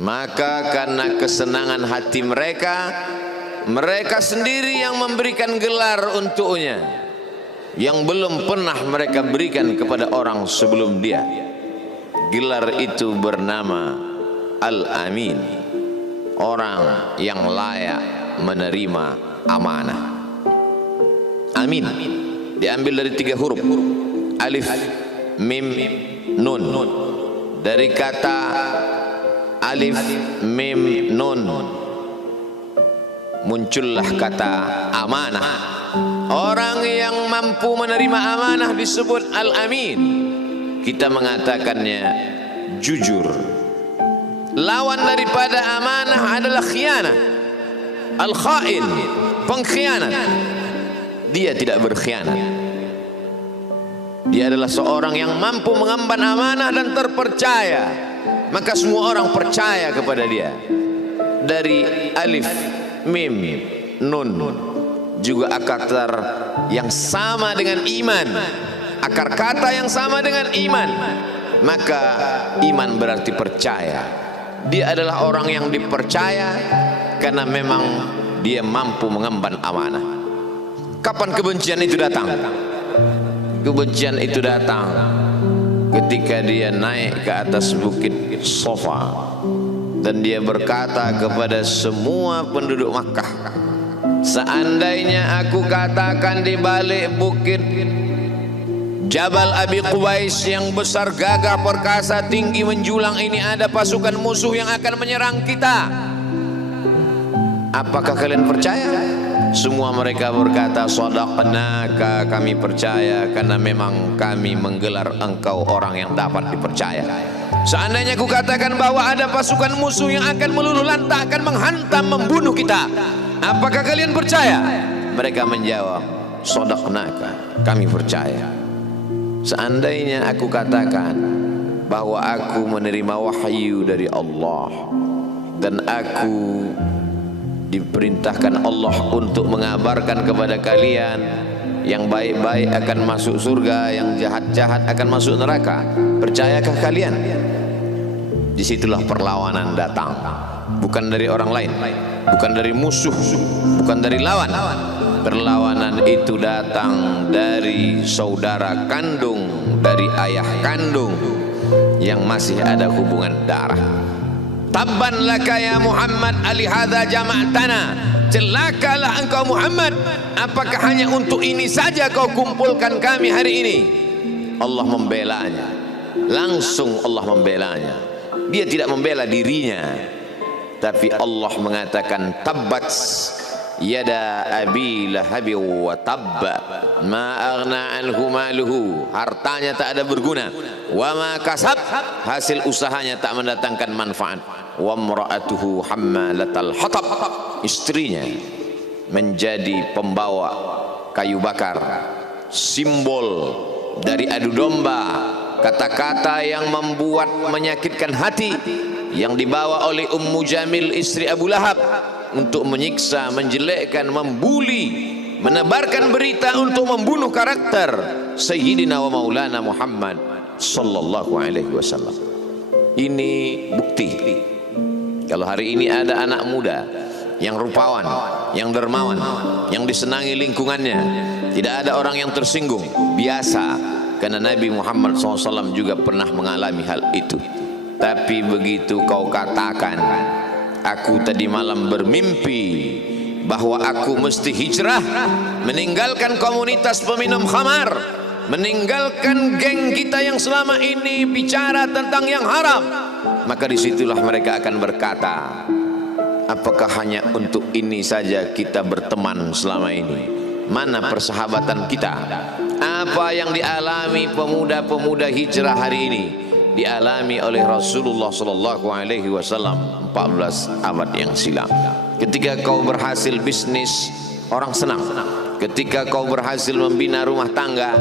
Maka karena kesenangan hati mereka, mereka sendiri yang memberikan gelar untuknya yang belum pernah mereka berikan kepada orang sebelum dia. Gelar itu bernama Al-Amin, orang yang layak menerima amanah. Amin diambil dari 3 huruf, alif, mim, nun. Dari kata alif, mim, nun muncullah kata amanah. Orang yang mampu menerima amanah disebut Al-Amin. Kita mengatakannya jujur. Lawan daripada amanah adalah khianah, al-khain, pengkhianat. Dia tidak berkhianat. Dia adalah seorang yang mampu mengemban amanah dan terpercaya, maka semua orang percaya kepada dia. Dari alif, mim, nun juga akar yang sama dengan iman, akar kata yang sama dengan iman, maka iman berarti percaya. Dia adalah orang yang dipercaya karena memang dia mampu mengemban amanah. Kapan kebencian itu datang? Kebencian itu datang ketika dia naik ke atas bukit Safa dan dia berkata kepada semua penduduk Makkah, seandainya aku katakan di balik bukit Jabal Abi Qubais yang besar, gagah, perkasa, tinggi, menjulang ini ada pasukan musuh yang akan menyerang kita, apakah kalian percaya? Semua mereka berkata, shadaqnaka, kami percaya karena memang kami menggelar engkau orang yang dapat dipercaya. Seandainya aku katakan bahwa ada pasukan musuh yang akan meluluh lantakkan, menghantam, membunuh kita, apakah kalian percaya? Mereka menjawab, shadaqnaka, kami percaya. Seandainya aku katakan bahwa aku menerima wahyu dari Allah dan aku diperintahkan Allah untuk mengabarkan kepada kalian yang baik-baik akan masuk surga, yang jahat-jahat akan masuk neraka, percayakah kalian? Disitulah perlawanan datang, bukan dari orang lain, bukan dari musuh, bukan dari lawan. Perlawanan itu datang dari saudara kandung, dari ayah kandung yang masih ada hubungan darah. Tabban laka ya Muhammad alihadza jama'tana, celakalah engkau Muhammad, apakah hanya untuk ini saja kau kumpulkan kami hari ini? Allah membelanya, langsung Allah membelanya. Dia tidak membela dirinya, tapi Allah mengatakan tabbat yada abi lahabi wa tabba ma aghna anhu maluhu, hartanya tak ada berguna, wa ma kasab, hasil usahanya tak mendatangkan manfaat, wa imra'atuhu hammalatal hatab, istrinya menjadi pembawa kayu bakar, simbol dari adu domba, kata-kata yang membuat menyakitkan hati yang dibawa oleh Ummu Jamil istri Abu Lahab untuk menyiksa, menjelekkan, membuli, menebarkan berita untuk membunuh karakter Sayyidina wa Maulana Muhammad sallallahu alaihi wasallam. Ini bukti kalau hari ini ada anak muda yang rupawan, yang dermawan, yang disenangi lingkungannya, tidak ada orang yang tersinggung, biasa, karena Nabi Muhammad SAW juga pernah mengalami hal itu. Tapi begitu kau katakan, aku tadi malam bermimpi bahwa aku mesti hijrah, meninggalkan komunitas peminum khamar, meninggalkan geng kita yang selama ini bicara tentang yang haram, maka disitulah mereka akan berkata, apakah hanya untuk ini saja kita berteman selama ini? Mana persahabatan kita? Apa yang dialami pemuda-pemuda hijrah hari ini dialami oleh Rasulullah sallallahu alaihi wasallam 14 abad yang silam. Ketika kau berhasil bisnis, orang senang. Ketika kau berhasil membina rumah tangga,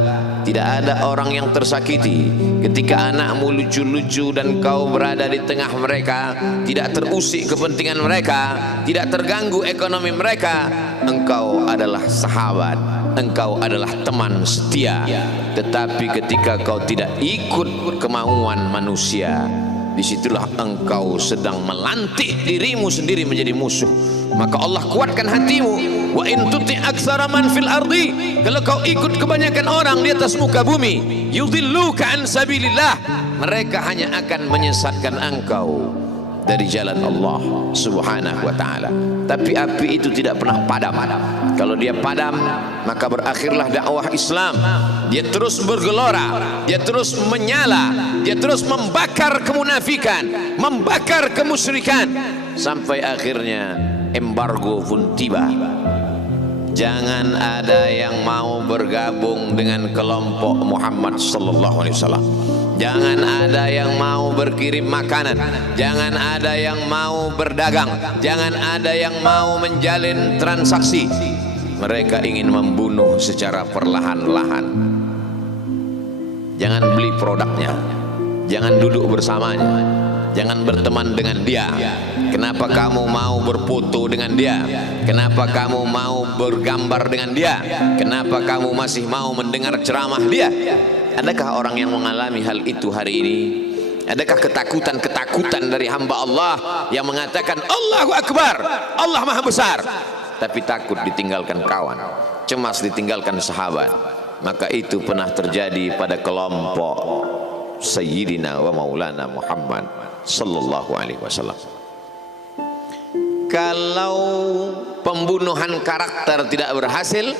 tidak ada orang yang tersakiti. Ketika anakmu lucu-lucu dan kau berada di tengah mereka, tidak terusik kepentingan mereka, tidak terganggu ekonomi mereka, engkau adalah sahabat, engkau adalah teman setia. Tetapi ketika kau tidak ikut kemauan manusia, disitulah engkau sedang melantik dirimu sendiri menjadi musuh. Maka Allah kuatkan hatimu. Wa in tuti aktsara man fil ardi, kalau kau ikut kebanyakan orang di atas muka bumi, yudilluka an sabilillah, mereka hanya akan menyesatkan engkau dari jalan Allah subhanahu wa ta'ala. Tapi api itu tidak pernah padam. Kalau dia padam, maka berakhirlah dakwah Islam. Dia terus bergelora, dia terus menyala, dia terus membakar kemunafikan, membakar kemusyrikan, sampai akhirnya embargo pun tiba. Jangan ada yang mau bergabung dengan kelompok Muhammad sallallahu alaihi wasallam. Jangan ada yang mau berkirim makanan, jangan ada yang mau berdagang, jangan ada yang mau menjalin transaksi. Mereka ingin membunuh secara perlahan-lahan. Jangan beli produknya, jangan duduk bersamanya, jangan berteman dengan dia. Kenapa kamu mau berfoto dengan dia? Kenapa kamu mau bergambar dengan dia? Kenapa kamu masih mau mendengar ceramah dia? Adakah orang yang mengalami hal itu hari ini? Adakah ketakutan-ketakutan dari hamba Allah yang mengatakan Allahu Akbar, Allah Maha Besar, tapi takut ditinggalkan kawan, cemas ditinggalkan sahabat? Maka itu pernah terjadi pada kelompok Sayyidina wa Maulana Muhammad sallallahu alaihi wasallam. Kalau pembunuhan karakter tidak berhasil,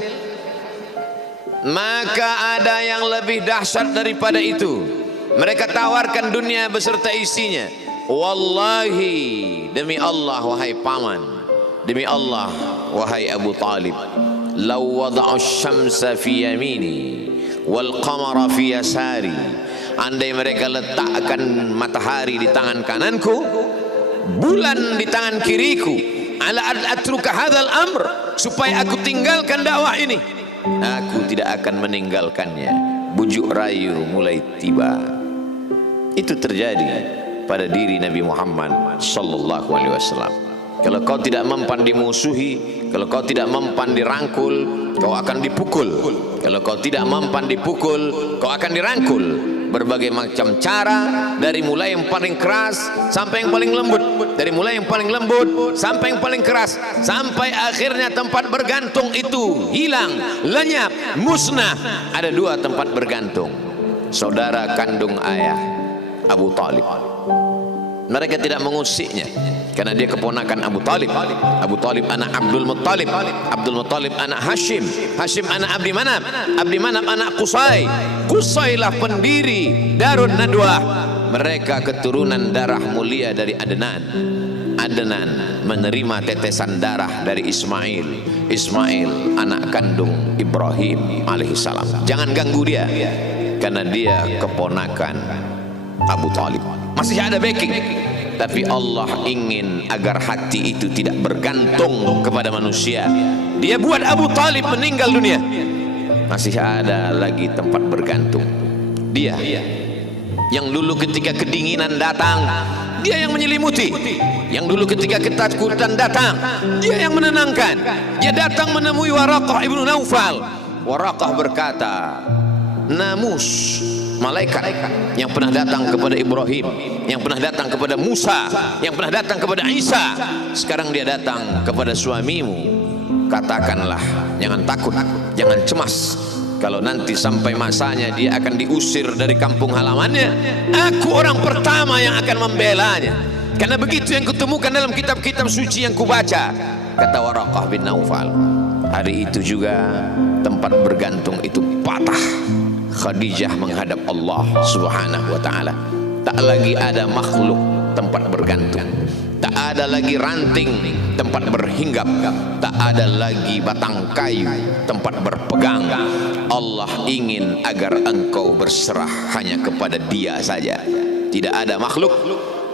maka ada yang lebih dahsyat daripada itu. Mereka tawarkan dunia beserta isinya. Wallahi, demi Allah wahai paman, demi Allah wahai Abu Talib, law wada'u syamsa fi yamini wal qamara fi yasari, andai mereka letakkan matahari di tangan kananku, bulan di tangan kiriku, ala atruka hadzal amr, supaya aku tinggalkan dakwah ini, aku tidak akan meninggalkannya. Bujuk rayu mulai tiba. Itu terjadi pada diri Nabi Muhammad sallallahu alaihi wasallam. Kalau kau tidak mempan dimusuhi, kalau kau tidak mempan dirangkul, kau akan dipukul. Kalau kau tidak mempan dipukul, kau akan dirangkul. Berbagai macam cara, dari mulai yang paling keras sampai yang paling lembut, dari mulai yang paling lembut sampai yang paling keras, sampai akhirnya tempat bergantung itu hilang, lenyap, musnah. Ada dua tempat bergantung, saudara kandung ayah Abu Talib. Mereka tidak mengusiknya karena dia keponakan Abu Talib. Abu Talib anak Abdul Muttalib, Abdul Muttalib anak Hashim, Hashim anak Abdi Manaf, Abdi Manaf anak Qusay, Qusaylah pendiri Darun Nadwah. Mereka keturunan darah mulia dari Adnan. Adnan menerima tetesan darah dari Ismail. Ismail anak kandung Ibrahim alaihissalam. Jangan ganggu dia karena dia keponakan Abu Talib. Masih ada backing, tapi Allah ingin agar hati itu tidak bergantung kepada manusia. Dia buat Abu Talib meninggal dunia, masih ada lagi tempat bergantung. Dia yang dulu ketika kedinginan datang, dia yang menyelimuti. Yang dulu ketika ketakutan datang, dia yang menenangkan. Dia datang menemui Waraqah ibnu Naufal. Waraqah berkata, Namus, malaikat yang pernah datang kepada Ibrahim, yang pernah datang kepada Musa, yang pernah datang kepada Isa, sekarang dia datang kepada suamimu. Katakanlah, jangan takut, jangan cemas. Kalau nanti sampai masanya dia akan diusir dari kampung halamannya, aku orang pertama yang akan membelanya. Karena begitu yang kutemukan dalam kitab-kitab suci yang kubaca, kata Waraqah bin Naufal. Hari itu juga tempat bergantung itu patah. Khadijah menghadap Allah subhanahu wa ta'ala. Tak lagi ada makhluk tempat bergantung, tak ada lagi ranting tempat berhinggap, tak ada lagi batang kayu tempat berpegang. Allah ingin agar engkau berserah hanya kepada Dia saja. Tidak ada makhluk.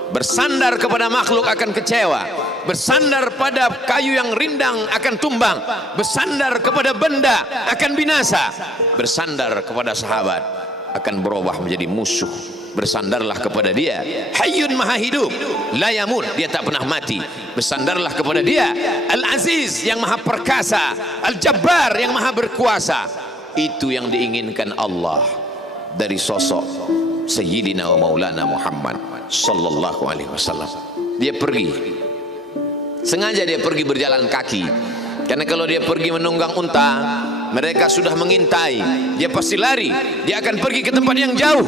Bersandar kepada makhluk akan kecewa, bersandar pada kayu yang rindang akan tumbang, bersandar kepada benda akan binasa, bersandar kepada sahabat akan berubah menjadi musuh. Bersandarlah kepada Dia, Hayyun Maha Hidup, la yamut, Dia tak pernah mati. Bersandarlah kepada Dia, Al-Aziz yang Maha Perkasa, Al-Jabbar yang Maha Berkuasa. Itu yang diinginkan Allah dari sosok Sayyidina wa Maulana Muhammad sallallahu alaihi wasallam. Dia pergi, sengaja dia pergi berjalan kaki, karena kalau dia pergi menunggang unta, mereka sudah mengintai, dia pasti lari, dia akan pergi ke tempat yang jauh.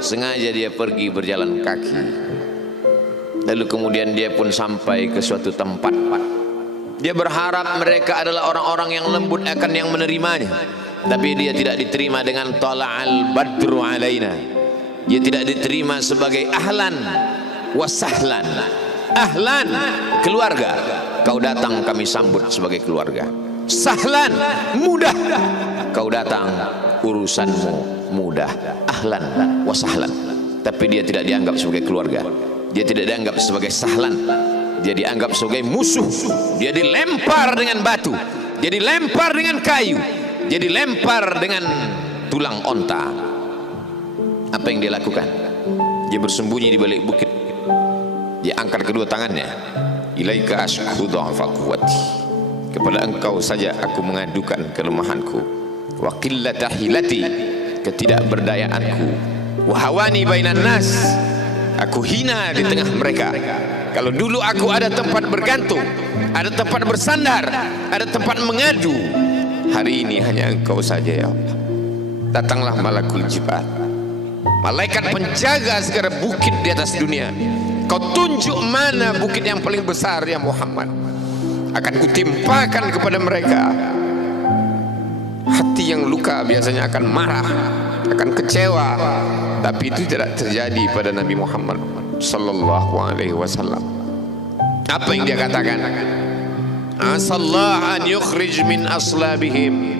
Sengaja dia pergi berjalan kaki. Lalu kemudian dia pun sampai ke suatu tempat. Dia berharap mereka adalah orang-orang yang lembut akan yang menerimanya, tapi dia tidak diterima dengan tala'al badru alaina. Dia tidak diterima sebagai ahlan wasahlan. Ahlan, keluarga, kau datang kami sambut sebagai keluarga. Sahlan, mudah, kau datang urusanmu mudah. Ahlan wasahlan. Tapi dia tidak dianggap sebagai keluarga, dia tidak dianggap sebagai sahlan, dia dianggap sebagai musuh. Dia dilempar dengan batu, dia dilempar dengan kayu, dia dilempar dengan tulang onta. Apa yang dia lakukan? Dia bersembunyi di balik bukit. Dia angkat kedua tangannya. Ilaika ashku dha'fa quwwati, kepada engkau saja aku mengadukan kelemahanku. Wa qillata hilati, ketidakberdayaanku. Wa hawani bainan nas, aku hina di tengah mereka. Kalau dulu aku ada tempat bergantung, ada tempat bersandar, ada tempat mengadu, hari ini hanya engkau saja ya Allah. Datanglah malakul jibal, malaikat penjaga segala bukit di atas dunia. Kau tunjuk mana bukit yang paling besar ya Muhammad, akan kutimpakan kepada mereka. Hati yang luka biasanya akan marah, akan kecewa, tapi itu tidak terjadi pada Nabi Muhammad sallallahu alaihi wasallam. Apa yang dia katakan? Asallahu an yukhrij min aslabihim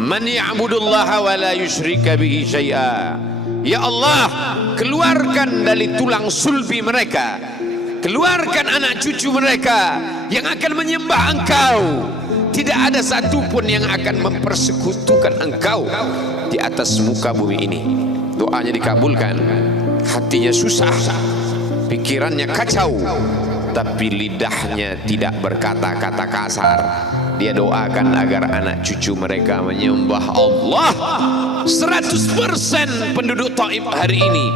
man ya'budullaha wa la yusyrika bihi syai'a. Ya Allah, keluarkan dari tulang sulbi mereka, keluarkan anak cucu mereka yang akan menyembah engkau. Tidak ada satupun yang akan mempersekutukan engkau di atas muka bumi ini. Doanya dikabulkan, hatinya susah, pikirannya kacau, tapi lidahnya tidak berkata-kata kasar. Dia doakan agar anak cucu mereka menyembah Allah. 100% penduduk Taif hari ini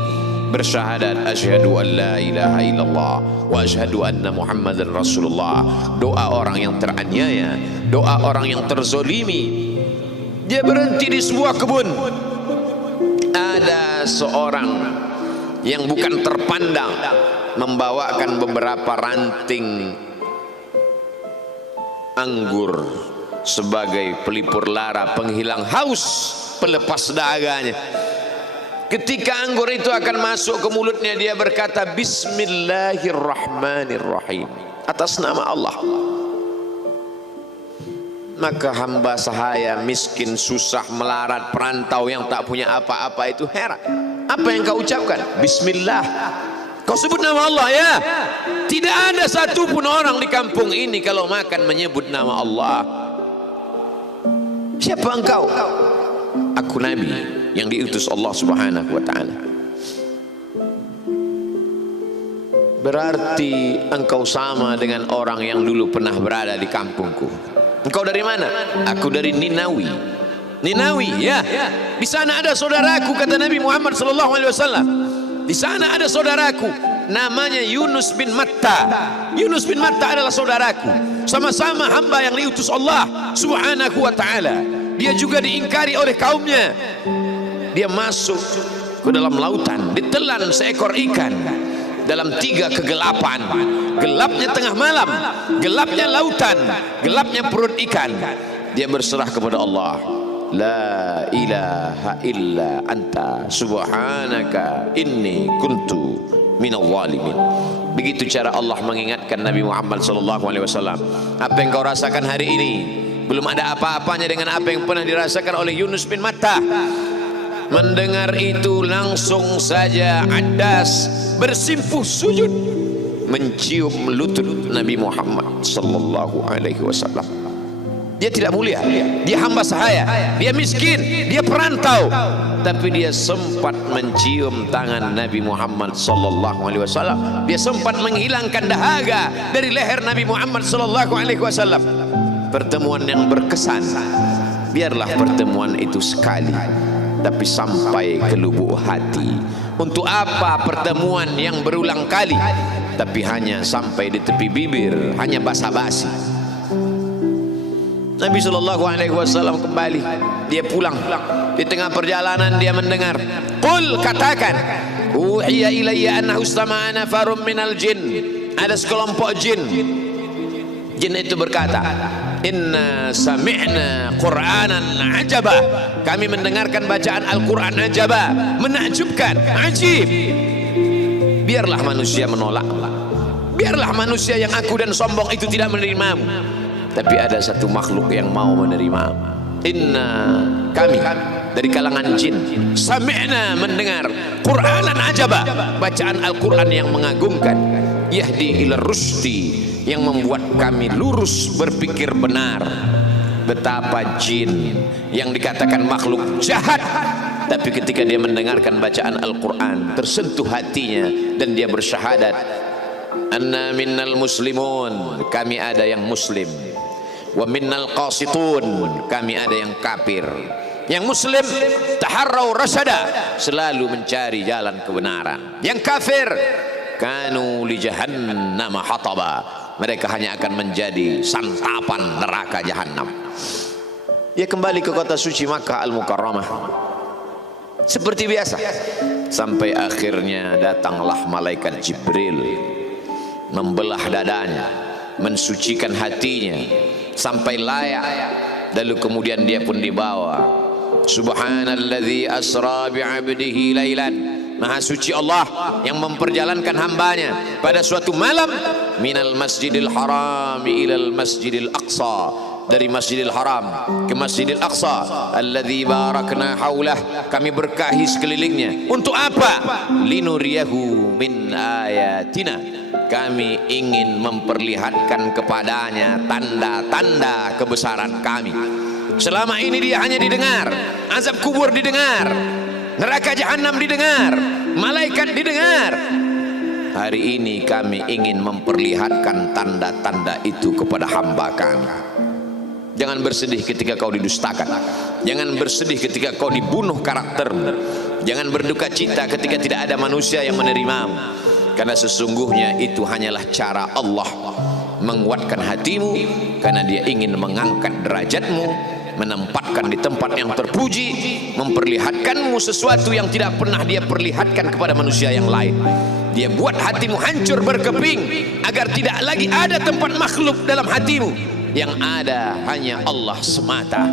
bersyahadat asyhadu an la ilaha illallah wa asyhadu anna Muhammadar Rasulullah. Doa orang yang teraniaya, doa orang yang terzolimi. Dia berhenti di sebuah kebun. Ada seorang yang bukan terpandang membawakan beberapa ranting anggur sebagai pelipur lara, penghilang haus, pelepas dahaganya. Ketika anggur itu akan masuk ke mulutnya, dia berkata Bismillahirrahmanirrahim, atas nama Allah. Maka hamba sahaya miskin, susah, melarat, perantau yang tak punya apa-apa itu heran. Apa yang kau ucapkan? Bismillah. Kau sebut nama Allah ya. Tidak ada satupun orang di kampung ini kalau makan menyebut nama Allah. Siapa engkau? Aku Nabi yang diutus Allah Subhanahu wa ta'ala. Berarti engkau sama dengan orang yang dulu pernah berada di kampungku. Engkau dari mana? Aku dari Ninawi. Ninawi ya. Di sana ada saudaraku, kata Nabi Muhammad sallallahu alaihi wasallam. Di sana ada saudaraku namanya Yunus bin Matta. Yunus bin Matta adalah saudaraku. Sama-sama hamba yang diutus Allah Subhanahu wa ta'ala. Dia juga diingkari oleh kaumnya. Dia masuk ke dalam lautan, ditelan seekor ikan dalam 3 kegelapan. Gelapnya tengah malam, gelapnya lautan, gelapnya perut ikan. Dia berserah kepada Allah. La ilaha illa anta subhanaka inni kuntu minal zalimin. Begitu cara Allah mengingatkan Nabi Muhammad sallallahu alaihi wasallam. Apa yang kau rasakan hari ini belum ada apa-apanya dengan apa yang pernah dirasakan oleh Yunus bin Matta. Mendengar itu langsung saja Adas bersimpuh sujud mencium lutut Nabi Muhammad sallallahu alaihi wasallam. Dia tidak mulia, dia hamba sahaya, dia miskin, dia perantau, tapi dia sempat mencium tangan Nabi Muhammad sallallahu alaihi wasallam. Dia sempat menghilangkan dahaga dari leher Nabi Muhammad sallallahu alaihi wasallam. Pertemuan yang berkesan. Biarlah pertemuan itu sekali, tapi sampai ke lubuk hati. Untuk apa pertemuan yang berulang kali tapi hanya sampai di tepi bibir, hanya basa-basi? Nabi SAW kembali, dia pulang. Di tengah perjalanan dia mendengar, qul, katakan, uhiya ilayya annahu istama'a nafarun minal jin, ada sekelompok jin. Jin itu berkata, inna sami'na qur'anan ajaba, kami mendengarkan bacaan Al-Quran ajaba, menakjubkan, ajib. Biarlah manusia menolak, biarlah manusia yang aku dan sombong itu tidak menerimamu, tapi ada satu makhluk yang mau menerima. Inna, kami dari kalangan jin, sami'na, mendengar, Qur'anan ajaba, bacaan Al-Quran yang mengagumkan, yahdi ila rusdi, yang membuat kami lurus berpikir benar. Betapa jin yang dikatakan makhluk jahat, tapi ketika dia mendengarkan bacaan Al-Quran tersentuh hatinya dan dia bersyahadat, anna minnal muslimun, kami ada yang muslim, wa minnal qasitun, kami ada yang kafir. Yang muslim taharrau rasyada, selalu mencari jalan kebenaran. Yang kafir kanu li jahannam hataba, mereka hanya akan menjadi santapan neraka jahanam. Dia kembali ke kota suci Makkah Al-Mukarramah seperti biasa, sampai akhirnya datanglah malaikat Jibril, membelah dadanya, mensucikan hatinya sampai layak. Lalu kemudian dia pun dibawa. Subhanalladzi asra bi'abdihi lailan, maha suci Allah yang memperjalankan hambanya pada suatu malam, minal masjidil haram ilal masjidil aqsa, dari Masjidil Haram ke Masjidil Aqsa, alladzi barakna haulah, kami berkahi sekelilingnya. Untuk apa? Linuriyahu min ayatina, kami ingin memperlihatkan kepadanya tanda-tanda kebesaran kami. Selama ini dia hanya didengar, azab kubur didengar, neraka jahanam didengar, malaikat didengar. Hari ini kami ingin memperlihatkan tanda-tanda itu kepada hamba kami. Jangan bersedih ketika kau didustakan, jangan bersedih ketika kau dibunuh karaktermu, jangan berduka cita ketika tidak ada manusia yang menerimamu, karena sesungguhnya itu hanyalah cara Allah menguatkan hatimu, karena dia ingin mengangkat derajatmu, menempatkan di tempat yang terpuji, memperlihatkanmu sesuatu yang tidak pernah dia perlihatkan kepada manusia yang lain. Dia buat hatimu hancur berkeping agar tidak lagi ada tempat makhluk dalam hatimu, yang ada hanya Allah semata.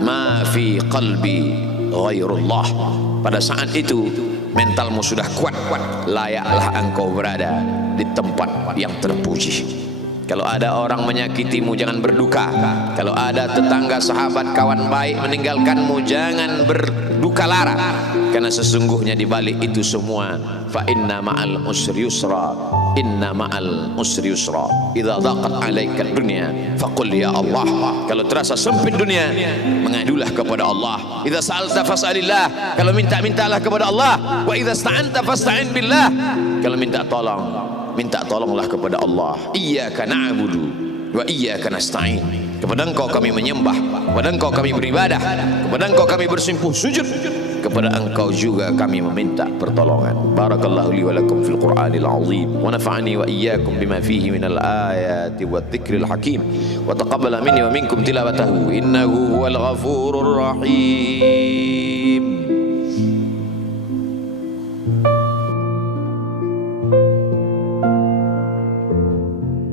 Ma fi qalbi ghairullah. Pada saat itu mentalmu sudah kuat, layaklah engkau berada di tempat yang terpuji. Kalau ada orang menyakitimu, jangan berduka. Kalau ada tetangga, sahabat, kawan baik meninggalkanmu, jangan berduka lara, karena sesungguhnya di balik itu semua, fa inna ma'al usri yusra, inna ma'al usri yusra. Idza dhaqat 'alaika dunya faqul ya Allah. Kalau terasa sempit dunia, mengadulah kepada Allah. Idza sa'alta fas'alillah, kalau minta-mintalah kepada Allah. Wa idza sta'anta fasta'in billah, kalau minta tolong, minta tolonglah kepada Allah. Iyyaka na'budu wa iyyaka nasta'in, kepada Engkau kami menyembah, kepada Engkau kami beribadah, kepada Engkau kami bersimpuh sujud, kepada Engkau juga kami meminta pertolongan. Barakallahu li wa lakum fil Qur'anil azim, wa nafa'ani wa iyyakum bima fihi minal ayati wa dzikril hakim, wa taqabbala minni wa minkum tilawatahu innahu huwal ghafurur rahim.